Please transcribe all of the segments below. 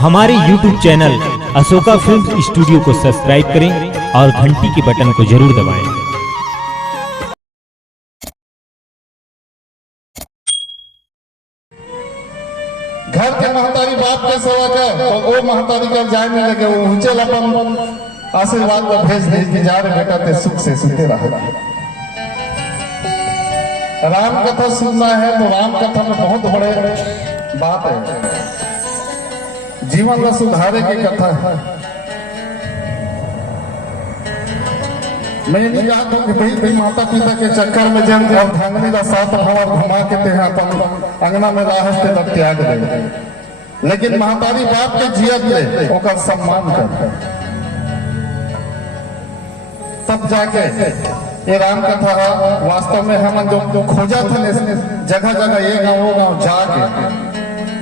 हमारे YouTube channel Ashoka film studio को subscribe करें और घंटी के बटन को जरूर दबाएं। घर के महतारी बाप के सेवा कर तो वो महतारी कर जाए नहीं लगे, वो ऊंचे अपन आशीर्वाद में भेज दे कि जा रे बेटा ते सुख से सुते रहो। राम कथा सुनना है तो राम कथा में बहुत बड़े बात है, जीवन में सुधारे की कथा है। मैं नहीं चाहता कि भाई माता पिता के चक्कर में जन और धांगनी का साथ हमारा घुमा के ते अपन अंगना में राहस्ते तक त्याग दे, लेकिन महतारी बाप के जियत ले ओकर सम्मान कर, तब जाके ये राम कथा वास्तव में हम जो खोजा था जगह जगह ये गाँव वो गाँव जाके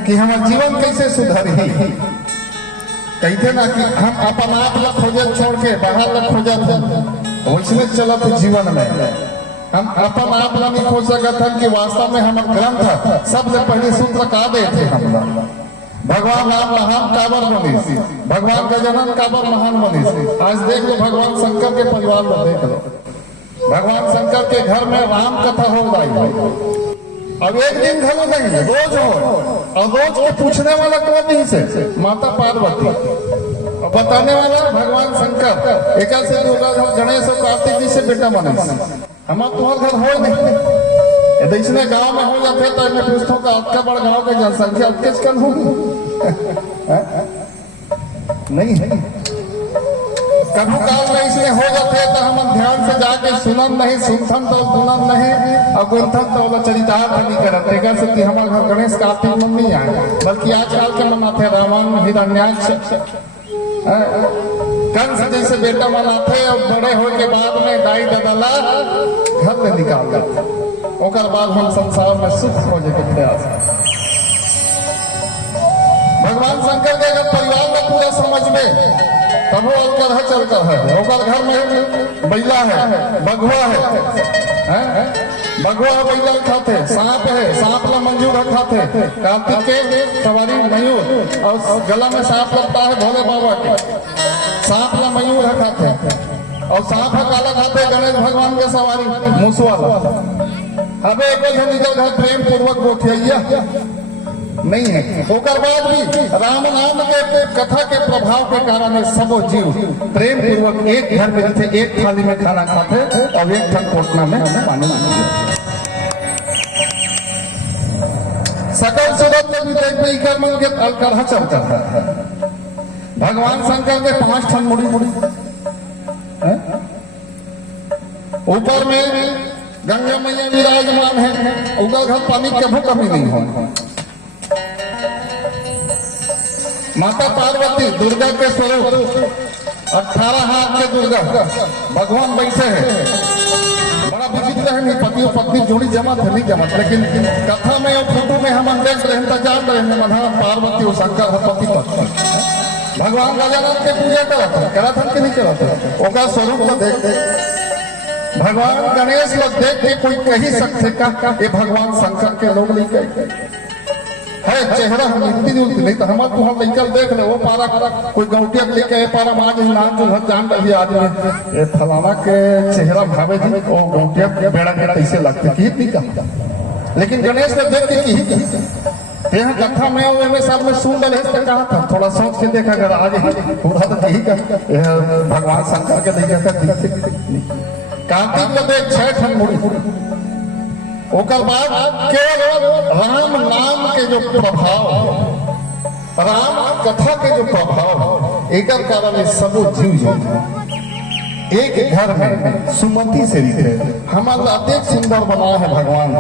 कि हमारा जीवन कैसे सुधरी। कहते ना कि हम अपन आप ला खोजत छोड़ के बाहर ला खोजत वैसने चलत जीवन में। हम अपन आप ला नहीं खोज सकत हन कि वास्तव में हमारे ग्रंथ सबसे पहले सूत्र का दे थे हम भगवान राम महान काबर बनी, भगवान गजानन काबर महान बनी। आज देख लो भगवान शंकर के परिवार में, देख लो भगवान शंकर के घर में राम कथा हो रही। अब एक दिन घलो नहीं, रोज हो, और रोज के पूछने वाला कौन नहीं से माता पार्वती, और बताने वाला भगवान शंकर। एक से गणेश और कार्तिक जी से बेटा बने। हमारा तुम्हारा घर हो नहीं, इसने गांव में हो जाते तो मैं पूछता हूँ आपका बड़ा गांव की जनसंख्या किस कल होगी नहीं है। कभी काल में इसलिए हो जाते तो हम ध्यान से जाके सुनन नहीं, सुनथन तो सुनन नहीं, और गुंथन तो चरितार्थ नहीं करते। कैसे कि हमारे घर गणेश कार्तिक में नहीं आए, बल्कि आजकल के मनाते रावण हिरण्याक्ष कंस जैसे बेटा मनाते, और बड़े हो के बाद में दाई ददला घर में निकाल देते, ओकर बाद हम संसार में सुख खोजे के प्रयास। भगवान शंकर के अगर परिवार में पूरा समझ में तब वो अलकर चलकर है। ओकर घर में बैला है, बघुआ है, बघुआ बैला खाते, सांप है, सांप ला मंजूर खाते, कार्तिक के सवारी मयूर, और गला में सांप लगता है भोले बाबा के, सांप ला मयूर खाते, और सांप काला खाते गणेश भगवान के सवारी मूसवाला। अब एक निकल गए प्रेम पूर्वक गोठिया नहीं है। ओकर बाद भी राम नाम के कथा के प्रभाव के कारण सब जीव प्रेम पूर्वक एक घर में थे, एक थाली में खाना खाते और एक ठन कोटना में पानी पीते। सकल सूरत में भी देखते मन के अलकरहा चलता है। भगवान शंकर के 5 ठन मुड़ी ऊपर में गंगा मैया विराजमान है, उगल घर पानी कभी कभी नहीं हो। माता पार्वती दुर्गा के स्वरूप 18 हाथ के दुर्गा भगवान बैठे हैं। बड़ा विचित्र है, नहीं पति और पत्नी जोड़ी जमत है, नहीं जमत, लेकिन कथा में और फोटो में हम देख रहे हैं, जान रहे हैं मधा पार्वती और शंकर है पति पत्नी। भगवान गजानन के पूजा करत कि नहीं करत, ओका स्वरूप देख भगवान गणेश लोग देख के कोई कही सकते का ये भगवान शंकर के लोग नहीं कहे है। चेहरा हम नहीं तो हम तू हम निकल देख ले वो पारा कोई गौटिया लेके पारा माँ जी नाम जो जान रही आदमी ये फलाना के चेहरा भावे जी वो गौटिया बेड़ा के कैसे लगते कि नहीं कहता, लेकिन गणेश ने देख के यहाँ कथा में सब में सुन डले से कहा था, थोड़ा सोच के देखा अगर आज पूरा तो यही का भगवान शंकर के देखा कार्तिक में देख 6 ठन मुड़ी। ओकर बाद केवल राम नाम के जो प्रभाव, राम कथा के जो प्रभाव, एक कारण सब जीव एक घर में सुमति से दिखे। हमारा अत्यंत सुंदर बना है भगवान,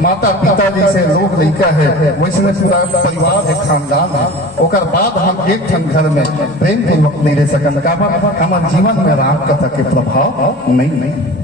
माता पिता जैसे लोग लड़का है वैसे पूरा परिवार है, खानदान है। ओकर बाद हम एक ठन घर में प्रेम पूर्वक नहीं रह सकते, हमारे जीवन में राम कथा के प्रभाव नहीं।